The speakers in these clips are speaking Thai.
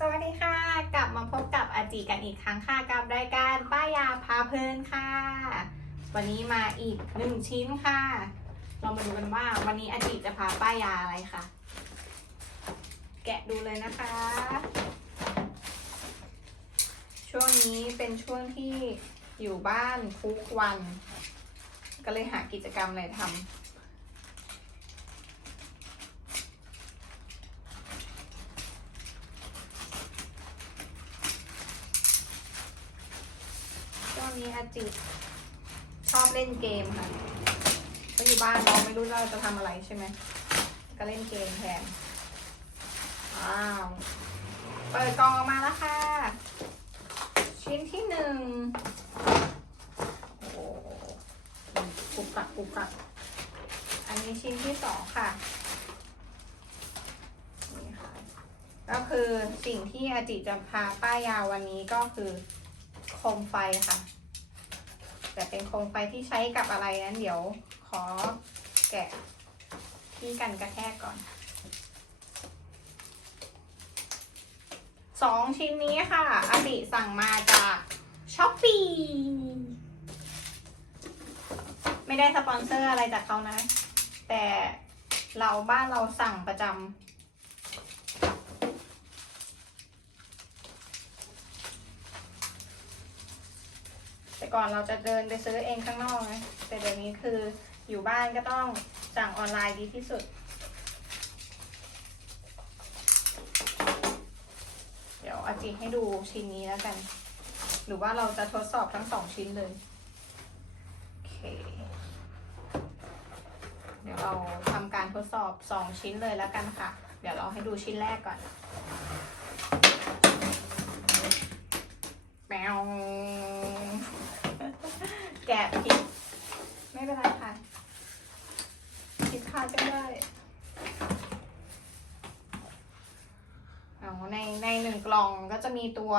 สวัสดีค่ะ กลับมาพบกับอาจีกันอีกครั้งค่ะกับรายการป้ายาพาเพลินค่ะ วันนี้มาอีกหนึ่งชิ้นค่ะ เรามาดูกันว่าวันนี้อาจีจะพาป้ายาอะไรค่ะ แกะดูเลยนะคะ ช่วงนี้เป็นช่วงที่อยู่บ้านทุกวัน ก็เลยหากิจกรรมอะไรทำ นี้อาจิชอบเล่นเกมค่ะก็อยู่บ้านเราไม่รู้เราจะทำอะไรใช่ไหม ก็เล่นเกมแทนว้าว เปิดกล่องออกมาแล้วค่ะ ชิ้นที่หนึ่งโอ้โหกุกกักกุกกักอันนี้ชิ้นที่สองค่ะ นี่ค่ะ ก็คือสิ่งที่อาจิจะพาป้ายยาววันนี้ก็คือโคมไฟค่ะ แต่เป็นโคมไฟที่ใช้กับอะไรนั้นเดี๋ยวขอแกะที่กันกระแทกก่อนสองชิ้นนี้ค่ะอติสั่งมาจากช้อปปีไม่ได้สปอนเซอร์อะไรจากเขานะ แต่เราบ้านเราสั่งประจำ แต่ก่อนเราจะเดินไปซื้อเองข้างนอกนะแต่เดี๋ยวนี้คืออยู่บ้านก็ต้องสั่งออนไลน์ดีที่สุด เดี๋ยวอาจิให้ดูชิ้นนี้แล้วกัน หรือว่าเราจะทดสอบทั้งสองชิ้นเลย โอเค เดี๋ยวเราทำการทดสอบสองชิ้นเลยแล้วกันค่ะ เดี๋ยวเราให้ดูชิ้นแรกก่อนแมว แกะผิดไม่เป็นไรค่ะผิดพลาดก็ได้เอาในในหนึ่งกล่องก็จะมีตัว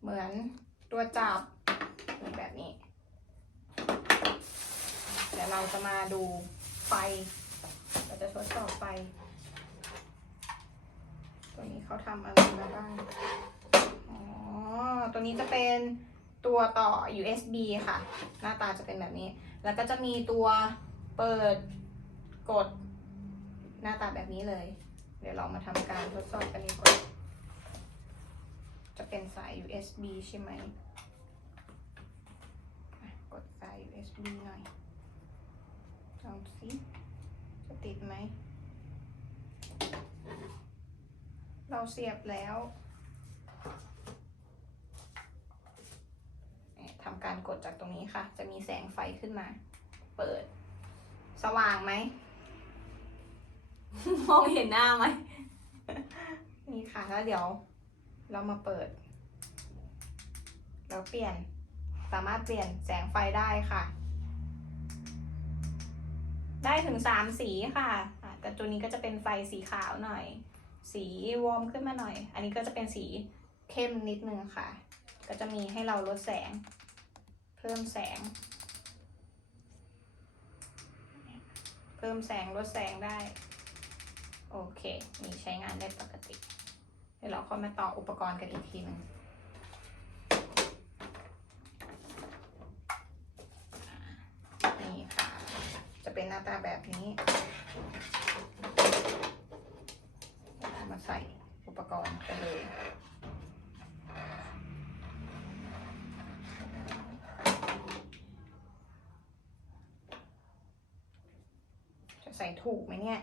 เหมือนตัวจับแบบนี้ เดี๋ยวเราจะมาดูไฟ เราจะทดสอบไฟ ตัวนี้เขาทำอะไรมาบ้าง อ๋อ ตัวนี้จะเป็น ตัวต่อ USB ค่ะ หน้าตาจะเป็นแบบนี้ แล้วก็จะมีตัวเปิดกดหน้าตาแบบนี้เลย เดี๋ยวเรามาทำการทดสอบกันดีกว่าจะเป็นสาย USB ใช่ไหม กดสาย USB หน่อยลองสิจะติดไหม เราเสียบแล้ว ทำ การกดจากตรงนี้ค่ะ จะมีแสงไฟขึ้นมา เปิด สว่างไหม มองเห็นหน้าไหม นี่ค่ะ แล้วเดี๋ยว เรามาเปิด แล้วเปลี่ยน สามารถเปลี่ยนแสงไฟได้ค่ะ ได้ถึงสามสีค่ะอะแต่ตัวนี้ก็จะเป็นไฟสีขาวหน่อย สีวอร์มขึ้นมาหน่อย อันนี้ก็จะเป็นสีเข้มนิดนึงค่ะ ก็จะมีให้เราลดแสง เพิ่มแสง เพิ่มแสงลดแสงได้ โอเคมีใช้งานได้ปกติ เดี๋ยวเราค่อยมาต่ออุปกรณ์กันอีกทีหนึ่งนี่ค่ะ จะเป็นหน้าตาแบบนี้ มาใส่อุปกรณ์กันเลย จะใส่ถูกไหมเนี่ย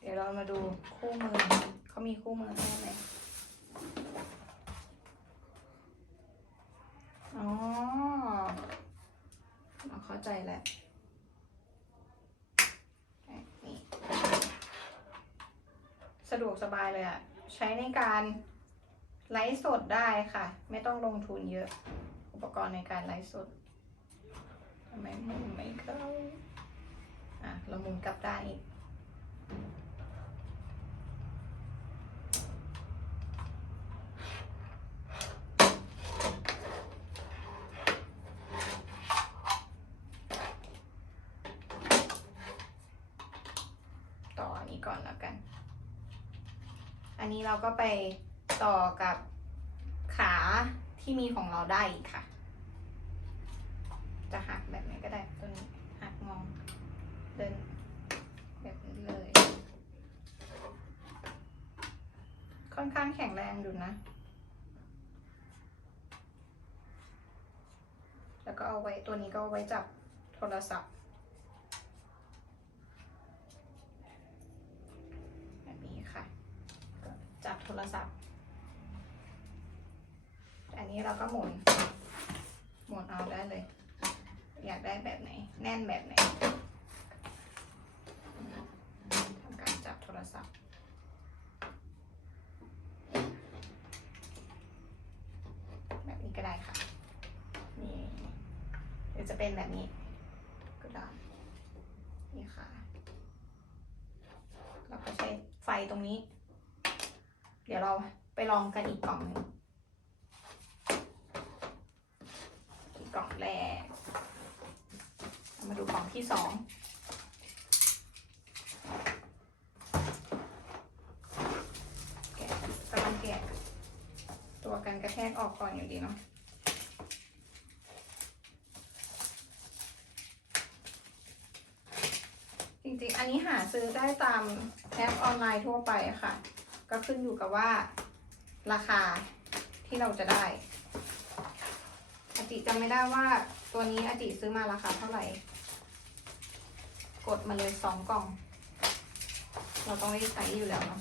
เดี๋ยวเรามาดูคู่มือเขามีคู่มือให้ไหมอ๋อเราเข้าใจแล้วนี่สะดวกสบายเลยอะใช้ในการไลฟ์สดได้ค่ะ ไม่ต้องลงทุนเยอะ อุปกรณ์ในการไลฟ์สด ทำไมหมุนไม่เข้า อะ เราหมุนกลับด้านอีกนี้ก่อนแล้วกัน อันนี้เราก็ไปต่อกับขาที่มีของเราได้อีกค่ะ ไหนก็ได้ตัวนี้หักงองเดินแบบนี้เลย ค่อนข้างแข็งแรงอยู่นะ แล้วก็เอาไว้ตัวนี้ก็เอาไว้จับโทรศัพท์แบบนี้ค่ะ จับโทรศัพท์ อันนี้เราก็หมุน หมุนเอาได้เลย อยากได้แบบไหน แน่นแบบไหนทำการจับโทรศัพท์ แบบนี้ก็ได้ค่ะ นี่หรือจะเป็นแบบนี้ก็ได้ นี่ค่ะ เราก็ใช้ไฟตรงนี้ เดี๋ยวเราไปลองกันอีกกล่องหนึ่งกล่องแรก มาดูกล่องที่สองแกะกำลังแกะ ตัวกันกระแทกออกก่อนอยู่ดีเนาะจริงๆ อันนี้หาซื้อได้ตามแอปออนไลน์ทั่วไปค่ะ ก็ขึ้นอยู่กับว่า ราคาที่เราจะได้ อจิจำไม่ได้ว่าตัวนี้อจิซื้อมาราคาเท่าไหร่ กดมาเลยสองกล่อง เราต้องได้ใช้อยู่แล้วเนาะ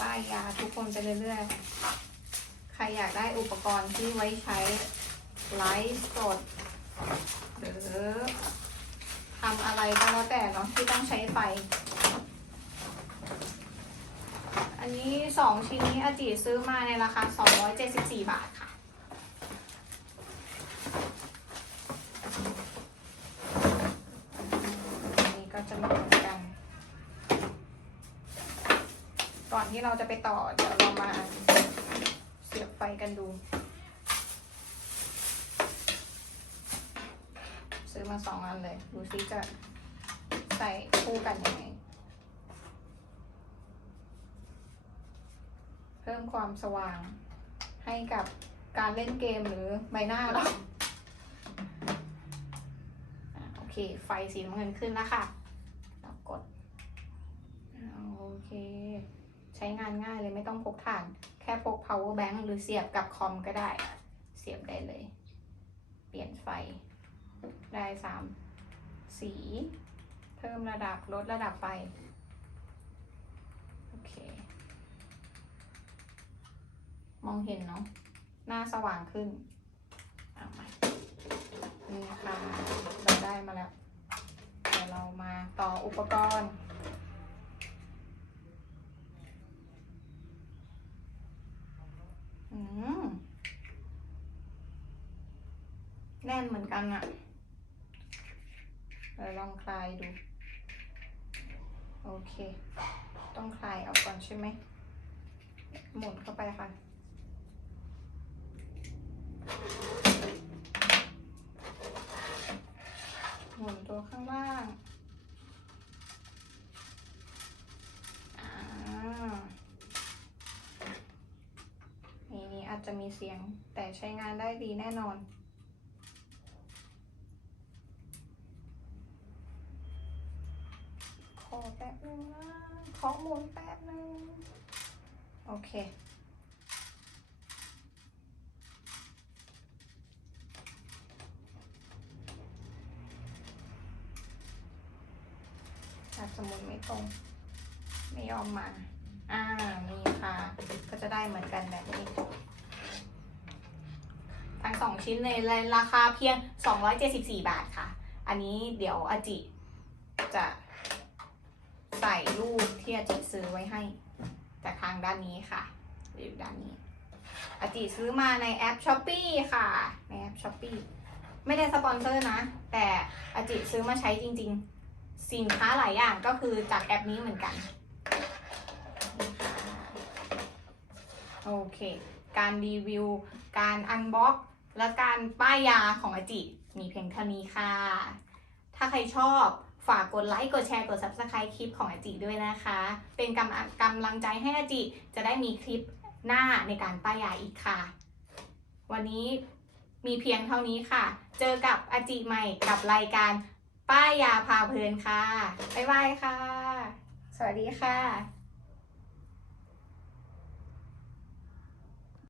ป้ายยาทุกคนไปเรื่อยๆ ใครอยากได้อุปกรณ์ที่ไว้ใช้ไลฟ์สดหรือทำอะไรก็แล้วแต่เนาะที่ต้องใช้ไฟ อันนี้สองชิ้นนี้อาจิซื้อมาในราคา 274 บาทค่ะ อันนี้ก็จะมาเหมือนกัน ก่อนที่เราจะไปต่อเดี๋ยวเรามาเสียบไฟกันดู ซื้อมาสองอันเลย ดูซิจะใส่คู่กันยังไง เพิ่ม ความสว่าง ให้กับการเล่นเกมหรือใบหน้าเราโอเค ไฟสีน้ำเงินขึ้นแล้วค่ะเรากดโอเค ใช้งานง่ายเลยไม่ต้องพกถ่าน แค่พก power bank หรือเสียบกับคอมก็ได้ เสียบได้เลย เปลี่ยนไฟ ได้สามสี เพิ่มระดับลดระดับไฟ โอเค ม องเห็นเนาะ หน้าสว่างขึ้นเอามานี่ค่ะเราได้มาแล้ว เดี๋ยวเรามาต่ออุปกรณ์อืมแน่นเหมือนกันอะเดี๋ยวลองคลายดู โอเค ต้องคลายเอาก่อนใช่ไหม หมุนเข้าไปค่ะ หมุนตัวข้างล่างอ่านี่นี่อาจจะมีเสียงแต่ใช้งานได้ดีแน่นอนขอแป๊บนึงนะขอหมุนแป๊บนึง โอเค อาจจะหมุนไม่ตรง ไม่ยอมมาอ่านี่ค่ะ ก็จะได้เหมือนกันแบบนี้ ทั้งสองชิ้นในราคาเพียง 274 บาทค่ะ อันนี้เดี๋ยวอาจิจะใส่รูปที่อาจิซื้อไว้ให้ จากทางด้านนี้ค่ะอยู่ด้านนี้ อาจิซื้อมาในแอป s h อ p e e ค่ะ ในแอป s h อ p e e ไม่ได้สปอนเซอร์นะ แต่อาจิซื้อมาใช้จริง ๆ สินค้าหลายอย่างก็คือจากแอปนี้เหมือนกัน โอเค การรีวิว การอันบ็อกและการป้ายยาของอจิมีเพียงเท่านี้ค่ะ ถ้าใครชอบฝากกดไลค์ กดแชร์ กด subscribe คลิปของอาจิด้วยนะคะ เป็นกำกำลังใจให้อาจิจะได้มีคลิปหน้าในการป้ายยาอีกค่ะ วันนี้มีเพียงเท่านี้ค่ะ เจอกับอาจิใหม่กับรายการ ป้ายยาพาเพลินค่ะ บ๊ายบายค่ะ สวัสดีค่ะ